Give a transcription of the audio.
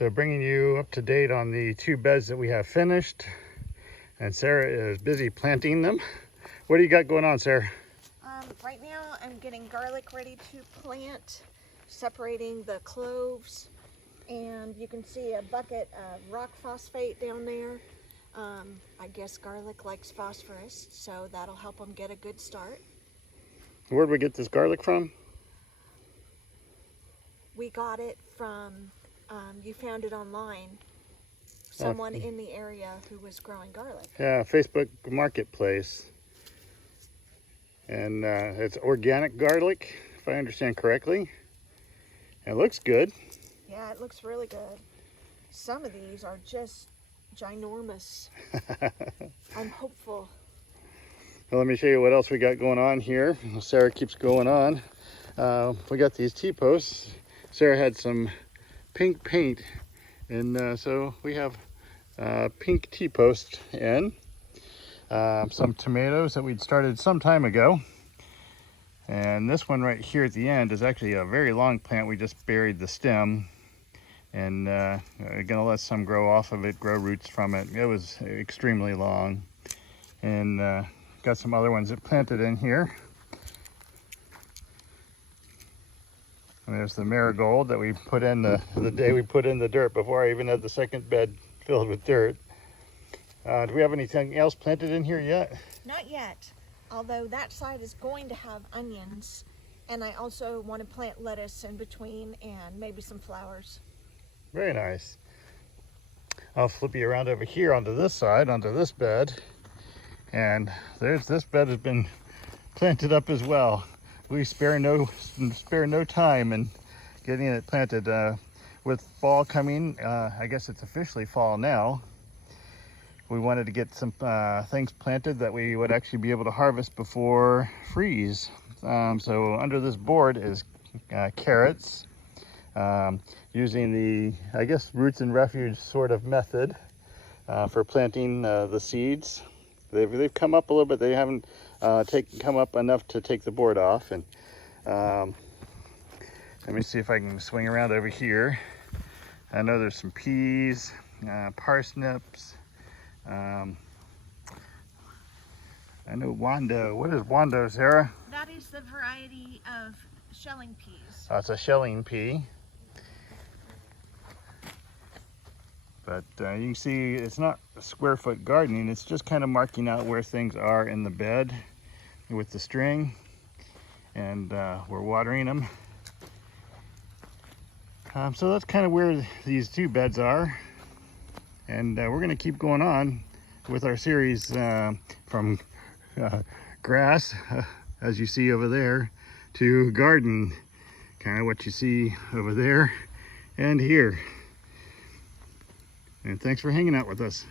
So bringing you up to date on the 2 beds that we have finished, and Sarah is busy planting them. What do you got going on, Sarah? Right now I'm getting garlic ready to plant, separating the cloves, and you can see a bucket of rock phosphate down there. I guess garlic likes phosphorus, so that'll help them get a good start. Where'd we get this garlic from? We got it from, you found it online, someone in the area who was growing garlic. Yeah, Facebook Marketplace. And it's organic garlic, if I understand correctly. It looks good. Yeah, it looks really good. Some of these are just ginormous. I'm hopeful. Well, let me show you what else we got going on here. Sarah keeps going on. We got these T-posts. Sarah had some pink paint, and so we have pink T-post in. Some tomatoes that we'd started some time ago. And this one right here at the end is actually a very long plant. We just buried the stem, and gonna let some grow off of it, grow roots from it. It was extremely long. And got some other ones that planted in here. And there's the marigold that we put in the day we put in the dirt, before I even had the second bed filled with dirt. Do we have anything else planted in here yet? Not yet, although that side is going to have onions, and I also want to plant lettuce in between and maybe some flowers. Very nice. I'll flip you around over here onto this side, onto this bed. And this bed has been planted up as well. We spare no time in getting it planted. With fall coming, I guess it's officially fall now. We wanted to get some things planted that we would actually be able to harvest before freeze. So under this board is carrots, using the, I guess, roots and refuge sort of method for planting the seeds. They've come up a little bit. They haven't come up enough to take the board off. And let me see if I can swing around over here. I know there's some peas, parsnips. I know wando. What is wando, Sarah? That is the variety of shelling peas. Oh, it's a shelling pea. But you can see it's not square foot gardening. It's just kind of marking out where things are in the bed with the string. And we're watering them. So that's kind of where these 2 beds are. And we're going to keep going on with our series from grass, as you see over there, to garden, kind of what you see over there and here. And thanks for hanging out with us.